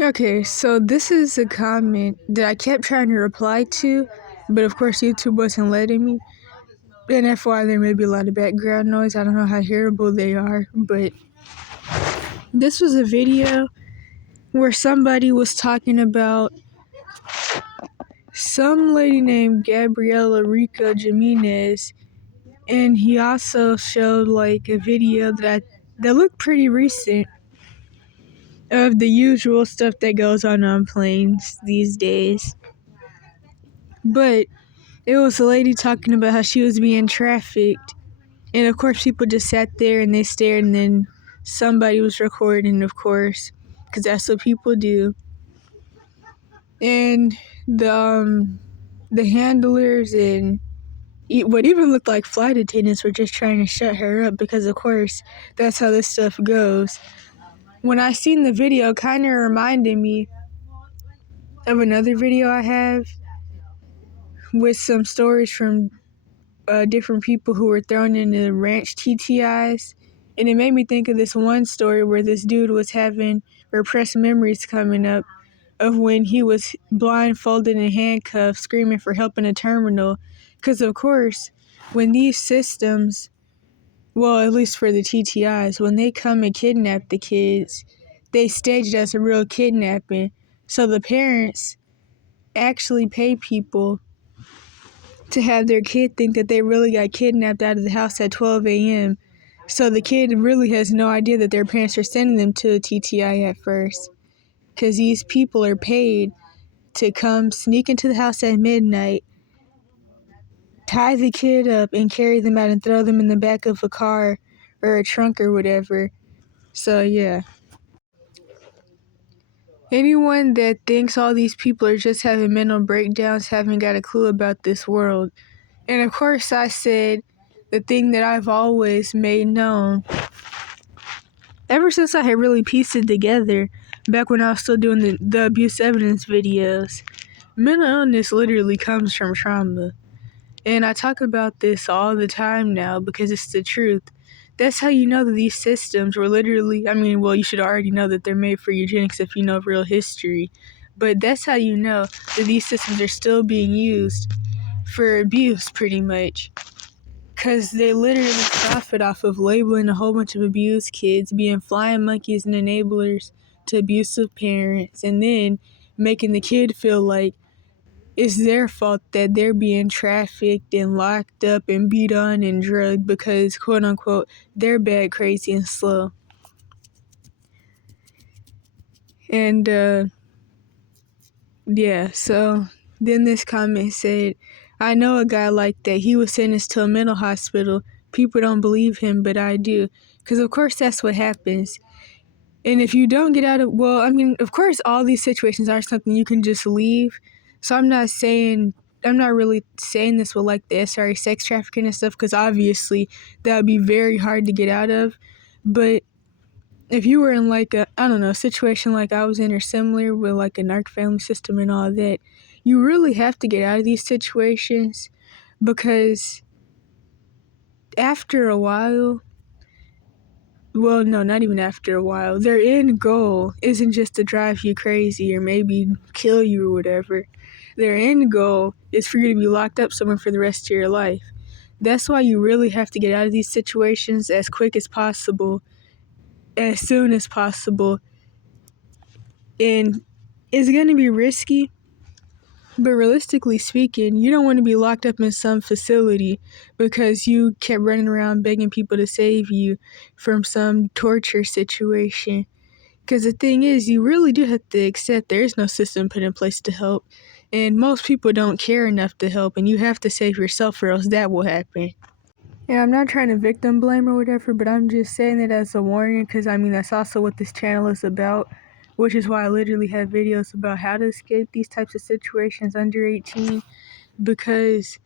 Okay, so this is a comment that I kept trying to reply to, but of course YouTube wasn't letting me. And FYI, there may be a lot of background noise. I don't know how hearable they are, but this was a video where somebody was talking about some lady named Gabriela Rica Jimenez, and he also showed like a video that looked pretty recent of the usual stuff that goes on planes these days. But it was a lady talking about how she was being trafficked. And of course, people just sat there and they stared, and then somebody was recording, of course, because that's what people do. And the handlers and what even looked like flight attendants were just trying to shut her up because, of course, that's how this stuff goes. When I seen the video, it kind of reminded me of another video I have with some stories from different people who were thrown into ranch TTIs. And it made me think of this one story where this dude was having repressed memories coming up of when he was blindfolded and handcuffed screaming for help in a terminal. Because, of course, when these systems, well, at least for the TTIs, when they come and kidnap the kids, they stage it as a real kidnapping. So the parents actually pay people to have their kid think that they really got kidnapped out of the house at 12 a.m. So the kid really has no idea that their parents are sending them to a TTI at first. Because these people are paid to come sneak into the house at midnight, tie the kid up, and carry them out and throw them in the back of a car or a trunk or whatever. So, yeah. Anyone that thinks all these people are just having mental breakdowns haven't got a clue about this world. And of course, I said the thing that I've always made known ever since I had really pieced it together back when I was still doing the abuse evidence videos. Mental illness literally comes from trauma. And I talk about this all the time now because it's the truth. That's how you know that these systems were literally, well, you should already know that they're made for eugenics if you know real history. But that's how you know that these systems are still being used for abuse, pretty much. Because they literally profit off of labeling a whole bunch of abused kids, being flying monkeys and enablers to abusive parents, and then making the kid feel like it's their fault that they're being trafficked and locked up and beat on and drugged because, quote unquote, they're bad, crazy, and slow. And, yeah, so then this comment said, I know a guy like that. He was sentenced to a mental hospital. People don't believe him, but I do. Because, of course, that's what happens. And if you don't get out of, of course, all these situations are something you can just leave. So I'm not really saying this with like the SRA sex trafficking and stuff, because obviously that would be very hard to get out of. But if you were in like a situation like I was in or similar with like a narc family system and all that, you really have to get out of these situations, because after a while, well, no, not even after a while, their end goal isn't just to drive you crazy or maybe kill you or whatever. Their end goal is for you to be locked up somewhere for the rest of your life. That's why you really have to get out of these situations as quick as possible, as soon as possible. And it's going to be risky, but realistically speaking, you don't want to be locked up in some facility because you kept running around begging people to save you from some torture situation. Because the thing is, you really do have to accept there is no system put in place to help. And most people don't care enough to help, and you have to save yourself or else that will happen. Yeah, I'm not trying to victim blame or whatever, but I'm just saying it as a warning because, that's also what this channel is about, which is why I literally have videos about how to escape these types of situations under 18, because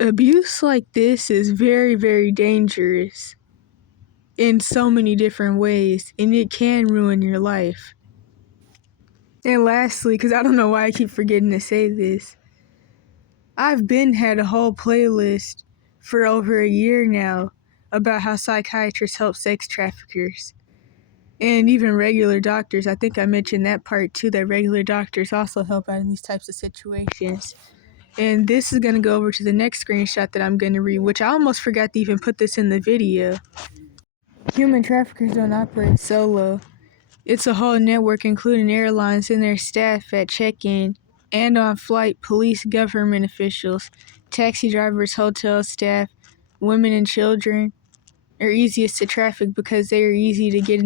abuse like this is very, very dangerous in so many different ways, and it can ruin your life. And lastly, because I don't know why I keep forgetting to say this, I've had a whole playlist for over a year now about how psychiatrists help sex traffickers. And even regular doctors. I think I mentioned that part too, that regular doctors also help out in these types of situations. And this is going to go over to the next screenshot that I'm going to read, which I almost forgot to even put this in the video. Human traffickers don't operate solo. It's a whole network, including airlines and their staff at check-in and on flight, police, government officials, taxi drivers, hotel staff, women and children are easiest to traffic because they are easy to get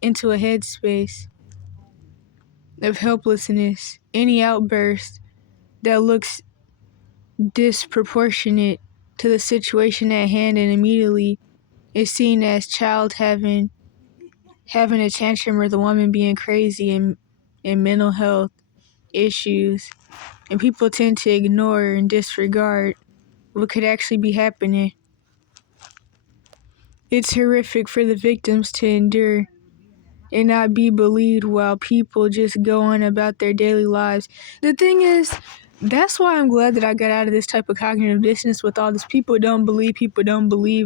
into a headspace of helplessness. Any outburst that looks disproportionate to the situation at hand and immediately is seen as child having a tantrum or the woman being crazy and mental health issues, and people tend to ignore and disregard what could actually be happening. It's horrific for the victims to endure and not be believed while people just go on about their daily lives. The thing is, that's why I'm glad that I got out of this type of cognitive dissonance with all this people don't believe,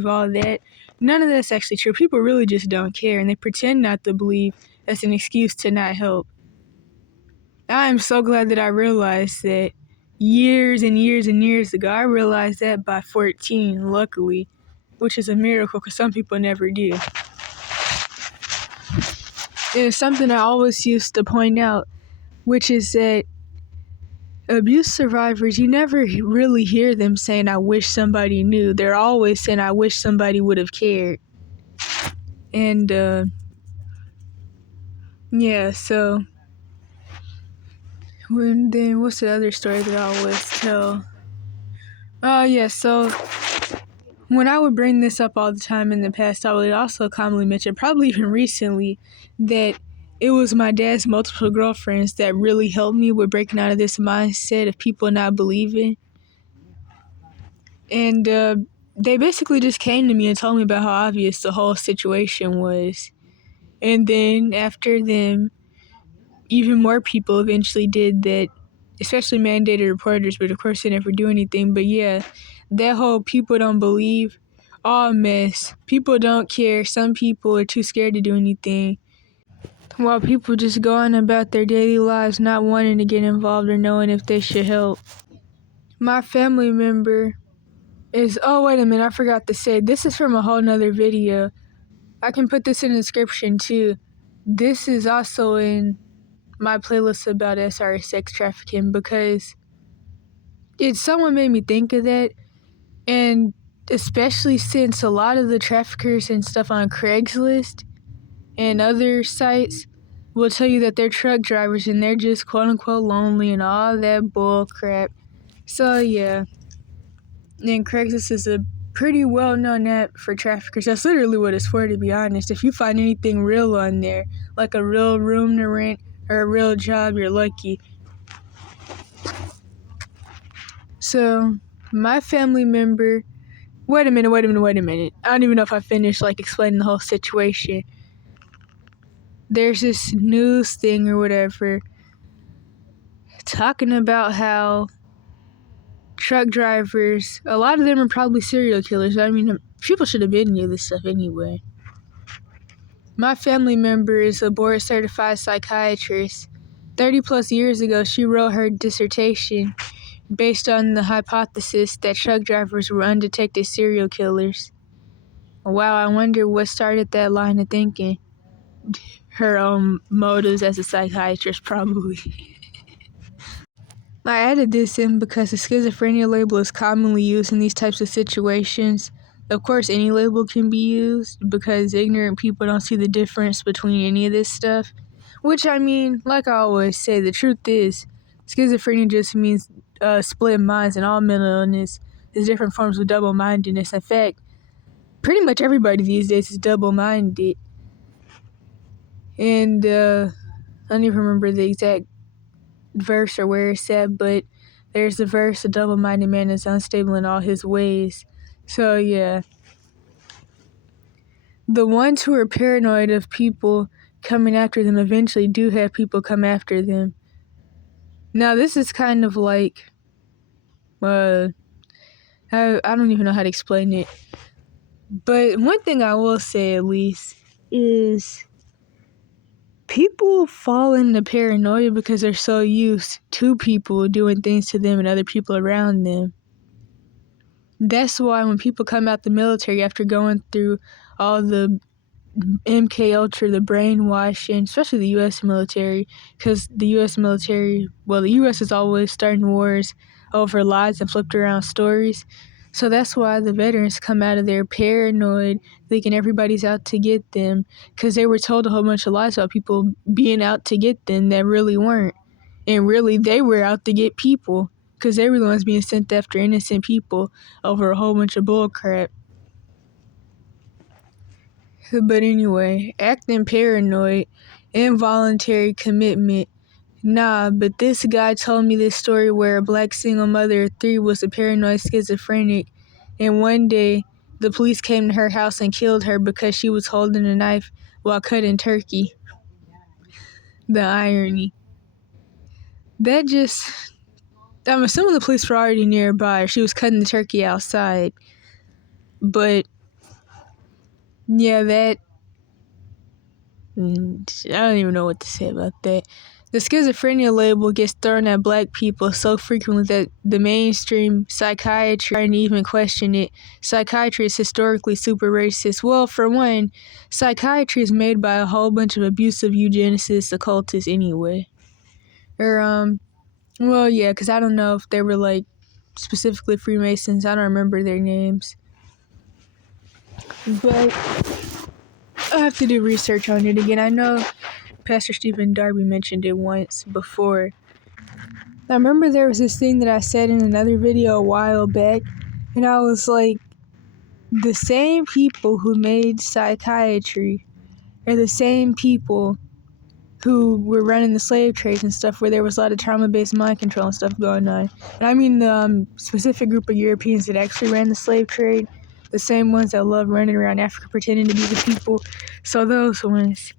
all that. None of that's actually true. People really just don't care, and they pretend not to believe as an excuse to not help. I am so glad that I realized that years and years and years ago. I realized that by 14, luckily, which is a miracle because some people never do. It's something I always used to point out, which is that abuse survivors, you never really hear them saying, I wish somebody knew. They're always saying, I wish somebody would have cared. And, yeah, so, then what's the other story that I always tell? Oh, yeah, so when I would bring this up all the time in the past, I would also commonly mention, probably even recently, that it was my dad's multiple girlfriends that really helped me with breaking out of this mindset of people not believing. And they basically just came to me and told me about how obvious the whole situation was. And then after them, even more people eventually did that, especially mandated reporters, but of course they never do anything. But yeah, that whole people don't believe, all mess. People don't care. Some people are too scared to do anything, while people just go on about their daily lives not wanting to get involved or knowing if they should help. My family member is, oh wait a minute, I forgot to say, this is from a whole nother video. I can put this in the description too. This is also in my playlist about SR sex trafficking because someone made me think of that, and especially since a lot of the traffickers and stuff on Craigslist and other sites will tell you that they're truck drivers and they're just quote unquote lonely and all that bull crap. So yeah, and Craigslist is a pretty well-known app for traffickers. That's literally what it's for, to be honest. If you find anything real on there, like a real room to rent or a real job, you're lucky. So, my family member... Wait a minute. I don't even know if I finished, explaining the whole situation. There's this news thing or whatever talking about how truck drivers, a lot of them are probably serial killers. I mean, people should have been knew this stuff anyway. My family member is a board-certified psychiatrist. 30 plus years ago, she wrote her dissertation based on the hypothesis that truck drivers were undetected serial killers. Wow, I wonder what started that line of thinking. Her own motives as a psychiatrist, probably. I added this in because the schizophrenia label is commonly used in these types of situations. Of course, any label can be used because ignorant people don't see the difference between any of this stuff. Which, I mean, like I always say, the truth is, schizophrenia just means split minds, and all mental illness is different forms of double-mindedness. In fact, pretty much everybody these days is double-minded. And I don't even remember the exact verse or where it's at, but there's the verse, a double-minded man is unstable in all his ways. So yeah, the ones who are paranoid of people coming after them eventually do have people come after them. Now this is kind of like I don't even know how to explain it, but one thing I will say at least is people fall into paranoia because they're so used to people doing things to them and other people around them. That's why when people come out the military after going through all the MK Ultra, the brainwashing, especially the U.S. military, because the U.S. military, well, the U.S. is always starting wars over lies and flipped around stories. So that's why the veterans come out of there paranoid, thinking everybody's out to get them, because they were told a whole bunch of lies about people being out to get them that really weren't. And really, they were out to get people, because they were the ones being sent after innocent people over a whole bunch of bull crap. But anyway, acting paranoid, involuntary commitment. Nah, but this guy told me this story where a black single mother of 3 was a paranoid schizophrenic, and one day the police came to her house and killed her because she was holding a knife while cutting turkey. The irony. I'm assuming the police were already nearby. She was cutting the turkey outside. But, yeah, I don't even know what to say about that. The schizophrenia label gets thrown at black people so frequently that the mainstream psychiatry aren't even question it. Psychiatry is historically super racist. Well, for one, psychiatry is made by a whole bunch of abusive eugenicists, occultists anyway. Well, yeah, because I don't know if they were, like, specifically Freemasons. I don't remember their names. But I have to do research on it again. I know Pastor Stephen Darby mentioned it once before. I remember there was this thing that I said in another video a while back, and I was like, the same people who made psychiatry are the same people who were running the slave trades and stuff, where there was a lot of trauma-based mind control and stuff going on. And I mean the specific group of Europeans that actually ran the slave trade, the same ones that love running around Africa pretending to be the people. So those ones.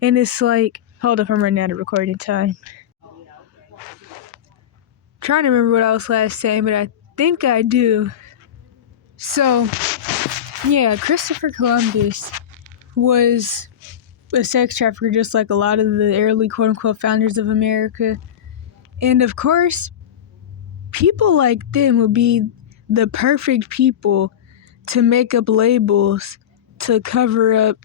And it's like, hold up, I'm running out of recording time. Trying to remember what I was last saying, but I think I do. So, yeah, Christopher Columbus was a sex trafficker just like a lot of the early quote-unquote founders of America. And of course, people like them would be the perfect people to make up labels to cover up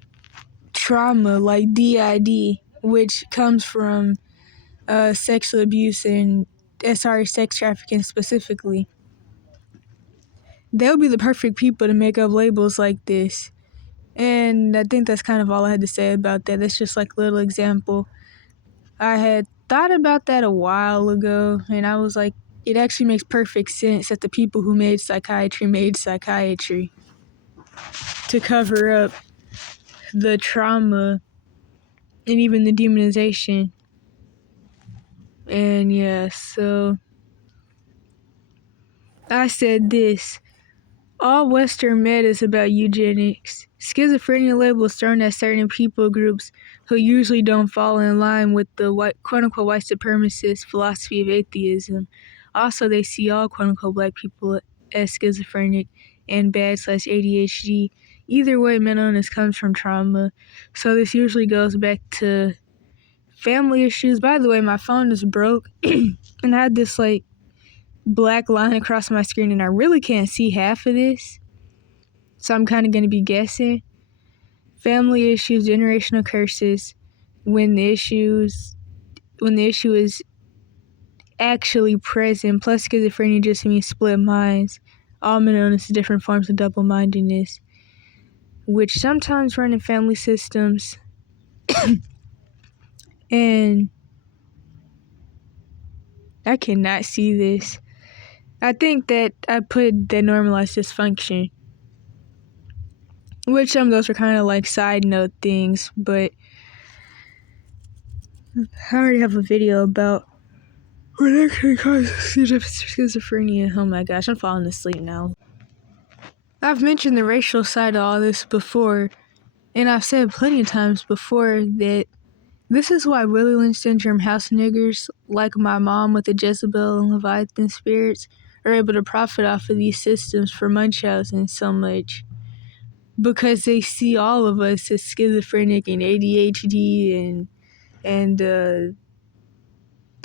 trauma like DID, which comes from sexual abuse and sex trafficking specifically. They'll be the perfect people to make up labels like this. And I think that's kind of all I had to say about that. That's just like a little example. I had thought about that a while ago, and I was like, it actually makes perfect sense that the people who made psychiatry to cover up the trauma and even the demonization. And yeah, so I said this. All Western med is about eugenics. Schizophrenia labels thrown at certain people groups who usually don't fall in line with the quote-unquote white supremacist philosophy of atheism. Also, they see all quote-unquote black people as schizophrenic and bad/ADHD. Either way, mental illness comes from trauma. So this usually goes back to family issues. By the way, my phone is broke and I had this like black line across my screen and I really can't see half of this, so I'm kind of going to be guessing. Family issues, generational curses, when the issue is actually present, plus schizophrenia just means split minds. All mental illness is different forms of double-mindedness, which sometimes run in family systems. And I cannot see this. I think that I put the normalized dysfunction, which some of those are kind of like side note things, but I already have a video about what actually causes schizophrenia. Oh my gosh, I'm falling asleep now. I've mentioned the racial side of all this before, and I've said plenty of times before that this is why Willie Lynch syndrome house niggers like my mom with the Jezebel and Leviathan spirits are able to profit off of these systems for Munchausen so much. because they see all of us as schizophrenic and ADHD and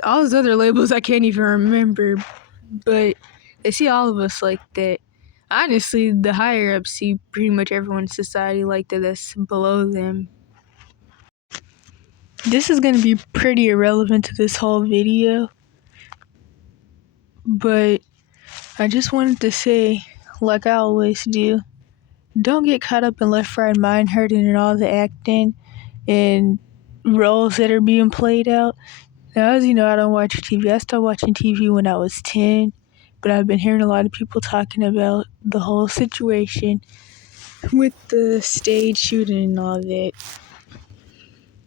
all those other labels I can't even remember, but they see all of us like that. Honestly, the higher ups see pretty much everyone in society like that that's below them. This is going to be pretty irrelevant to this whole video, but I just wanted to say, like I always do, don't get caught up in left, right, mind hurting and all the acting and roles that are being played out. Now, as you know, I don't watch TV. I started watching TV when I was 10, but I've been hearing a lot of people talking about the whole situation with the stage shooting and all that.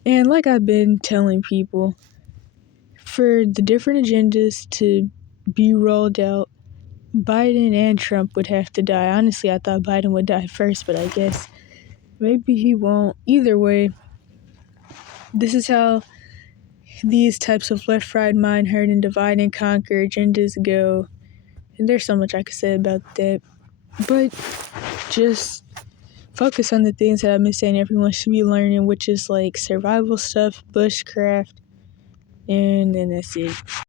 And like I've been telling people, for the different agendas to be rolled out, Biden and Trump would have to die. Honestly, I thought Biden would die first, but I guess maybe he won't. Either way, this is how these types of left, right, mind hurt, and divide and conquer agendas go. And there's so much I could say about that. But just focus on the things that I've been saying everyone should be learning, which is like survival stuff, bushcraft, and then that's it.